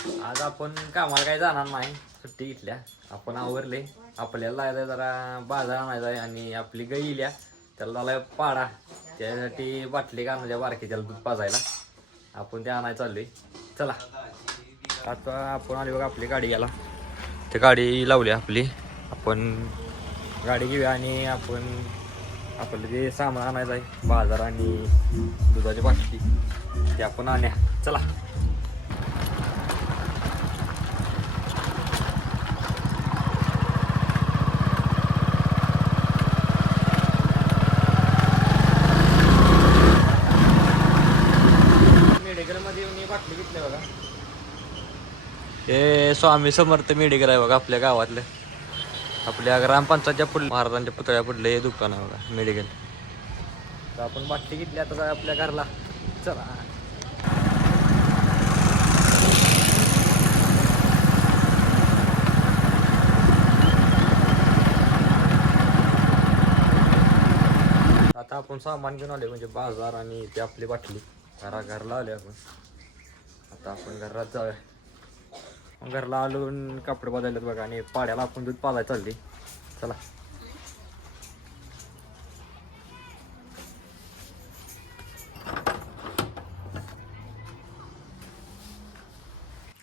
आज आपण कामाला काही जाणार नाही, सुट्टी घेतल्या. आपण आवरले. आपल्याला जायचं जरा बाजार आणायचा आहे आणि आपली गाई इल्या त्याला झालाय पाडा. त्यासाठी बाटली का आणायच्या बारकी त्याला दूध पाजायला. आपण ते आणायला चाललोय. चला आता आपण आली बघा आपली गाडी घ्यायला. ते गाडी लावली आपली. आपण गाडी घेऊया आणि आपण आपलं जे सामान आणायचं आहे बाजार आणि दुधाची बाटली ते आपण आणूया. चला मेडिकलमध्ये येऊन बाटली घेतली बघा. हे स्वामी समर्थ मेडिकल आहे बघा आपल्या गावातलं. आपल्या ग्रामपंचायतच्या पुढे महाराजांच्या पुतळ्या पुढलं हे दुकान आहे बघा मेडिकल. तर आपण बाटली घेतली आता आपल्या घरला. चला आता आपण सामान घेऊन आले म्हणजे बाजार आणि ते आपली बाटली घरला आले आपण. आता आपण घरात जाऊया. घरला आलो कपडे बदललेत बघा आणि पाड्याला आपण दूध पाजायला चालली. चला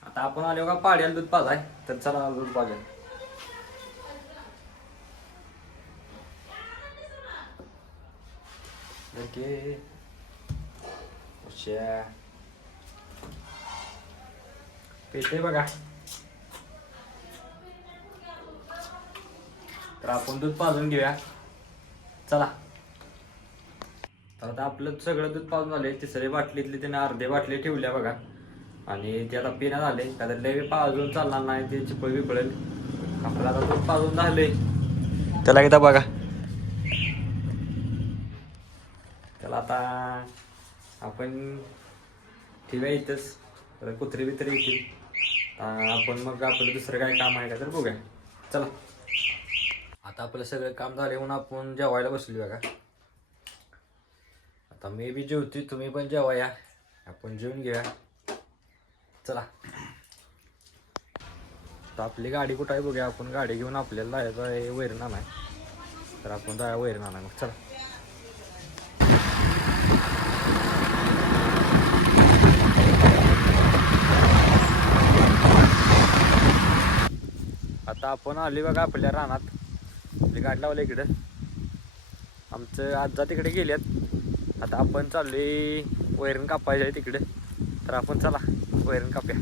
आता आपण आलो का पाड्याला दूध पाजाय. तर चला दूध पाजाय. ओके पेटे बघा. तर आपण दूध पाजून घेऊया. चला तर आता आपलं सगळं दूध पाजून झाले. तिसरी बाटलीतली त्याने अर्धे बाटली ठेवल्या बघा आणि ते आता पिण्यात आले. का तर लय पाजून चालणार नाही, ते चिपळ बिपळेल. आपलं आता दूध पाजून झाले. त्याला एकदा बघा. त्याला आता आपण ठेवूया इथंच. तर कुत्रे बित्रे येतील. आपण मग आपलं दुसरं काय काम आहे का तर बघूया. चला आता आपलं सगळं काम झाले म्हणून आपण जेवायला बसली बघा. आता मी बी जेवतोय, तुम्ही पण जेवा या. आपण जेवून घेऊया. चला तर आपली गाडी कुठं आहे बघूया. आपण गाडी घेऊन आपल्याला जायचं आहे वैरणा नाही. तर आपण जाऊया वैरणा नाही. मग चला आता आपण आली बघा आपल्या रानात. आपली गाडी लावली इकडं. आमचं आजा तिकडे गेल्यात. आता आपण चाललोय वैरण कापायचं आहे तिकडे. तर आपण चला वैरण कापूया.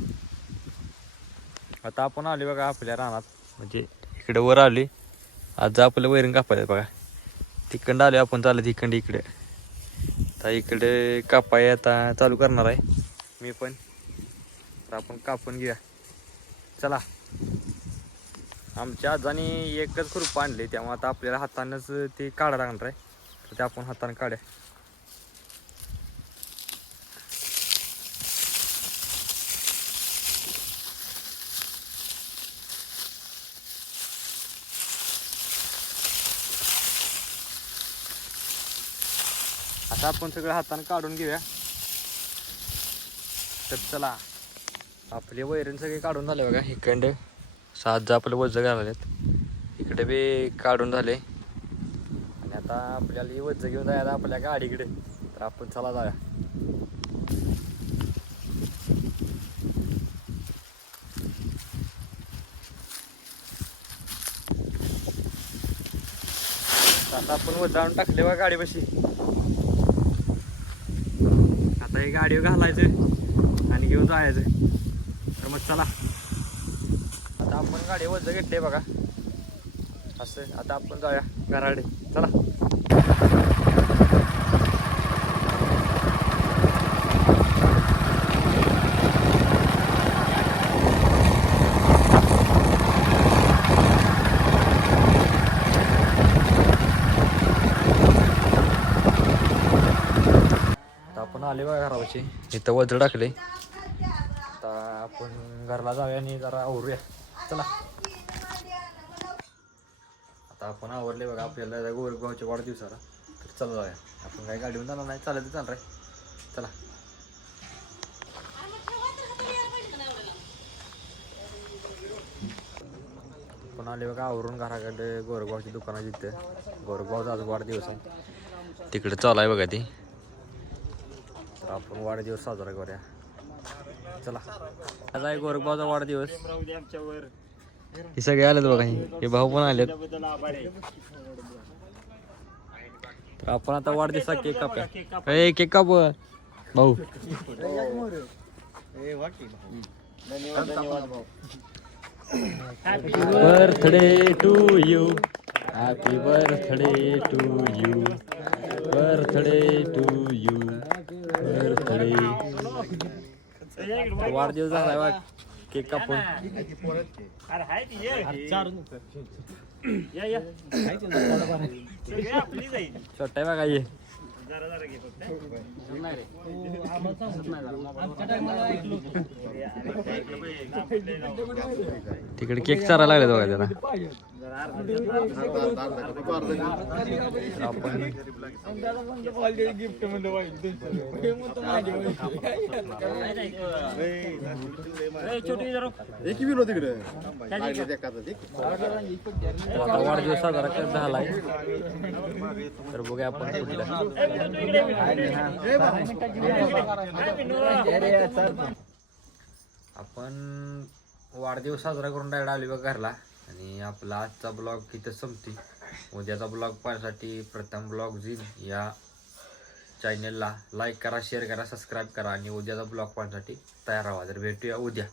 आता आपण आली बघा आपल्या रानात म्हणजे इकडे वर आली. आजा आपलं वैरण कापायचं बघा. तिकडं आले आपण चालत इकडे इकडे. आता इकडे कापाय आता चालू करणार आहे मी पण. तर आपण कापून घेऊया. चला आमच्या आजाने एकच खुरपं आणले त्यामुळे आता आपल्याला हातानंच ते काढा लागणार आहे. तर ते आपण हाताने काढ्या. आता आपण सगळं हाताने काढून घेऊया. तर चला आपले वैरण सगळे काढून झाले बघा. इकडे सात आपलं वज्ज घालायत. इकडे बी काढून झाले आणि आता आपल्याला ही वज्ज घेऊन जायला आपल्या गाडीकडे. तर आपण चला जाऊया. आता आपण वज्ज आणून टाकले बघा गाडीपाशी. आता हे गाडीवर घालायचं आणि घेऊन जायचं. तर मग चला आता आपण गाडी वज्ज घेतले बघा असं. आता आपण जाऊया घराकडे. चला आता आपण आले बघा घरापाशी. इथं वज्ज टाकले. आता आपण घरला जाऊया आणि जरा आवरूया. चला आता आपण आवरले बघा. आपल्याला गोरगावच्या वाढदिवसाला. तर चला जाऊया. आपण काही गाडीवर जाणार नाही, चालत जाणार आहे. चला आपण आले बघा आवरून घराकडे गोरगावच्या दुकानात जिथं गोरगावचा आज वाढदिवस आहे तिकडे चालू आहे बघा ती. तर आपण वाढदिवस साजरा करूया चला. आज आहे गोरगावचा वाढदिवस. हे सगळे आलेत बघा. हे भाऊ पण आलेत. तर आपण आता वाढदिवसा केक कापूया. केक काप भाऊ. Birthday to you. Happy birthday to you. Birthday to you. Birthday. वाढदिवस झालाय बघ. केक कापून. छोटा आहे बघा ये. तिकडे केक चारायला लागले बघा त्याला. आपण वाढदिवस साजरा झालाय. तर बघूया आपण आपण वाढदिवस साजरा करून डायरेक्ट आली बघ घरला. आणि आपला आजचा ब्लॉग इथं संपते. उद्याचा ब्लॉग पाहण्यासाठी प्रथम ब्लॉग झीन या चॅनलला लाईक करा, शेअर करा, सबस्क्राईब करा आणि उद्याचा ब्लॉग पाहण्यासाठी तयार राहा. तर भेटूया उद्या.